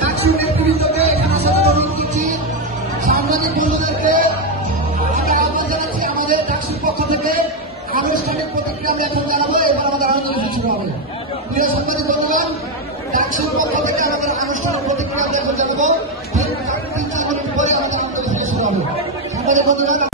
ডাকসুর নেতৃবৃন্দকে এখানে আসার অনুরোধ করছি। সাংবাদিক বন্ধুদেরকে আমরা আহ্বান জানাচ্ছি আমাদের ডাকসুর পক্ষ থেকে আনুষ্ঠানিক প্রতিক্রিয়া আমি এখন জানাবো। এবার আমাদের আন্দোলন শুরু হবে। প্রিয় সাংবাদিক বন্ধুগণ, ডাকসুর পক্ষ থেকে আমাদের আনুষ্ঠানিক প্রতিক্রিয়া আমি এখন জানাবো। 3 মিনিট পরে আমাদের আন্দোলন শুরু হবে। সাংবাদিক বন্ধুগণ।